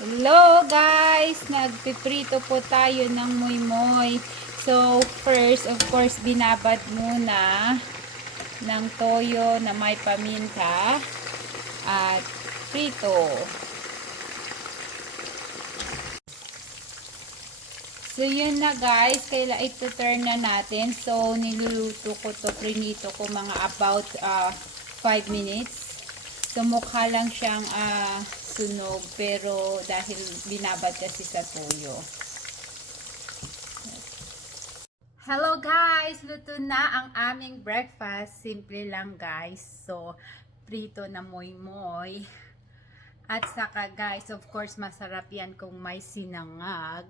Hello guys! Nagpiprito po tayo ng moy-moy. So, first, of course, binabad muna ng toyo na may paminta at prito. So, yun na guys. Kailangan ito turn na natin. So, niluluto ko to, prinito ko mga about 5 minutes. So, mukha lang siyang sunog, pero dahil binabad kasi sa toyo. Hello guys! Luto na ang aming breakfast. Simple lang guys. So, prito na moy-moy. At saka guys, of course, masarap yan kung may sinangag.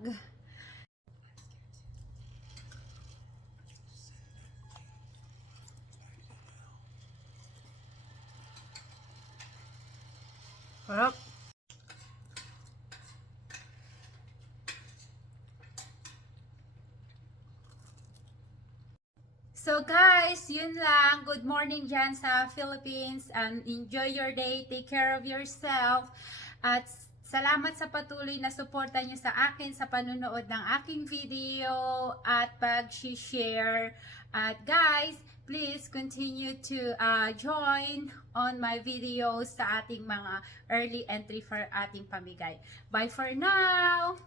Harap! So guys, yun lang. Good morning dyan sa Philippines and enjoy your day. Take care of yourself. At salamat sa patuloy na suporta nyo sa akin sa panunood ng aking video at pag-share. At guys, please continue to join on my videos sa ating mga early entry for ating pamigay. Bye for now!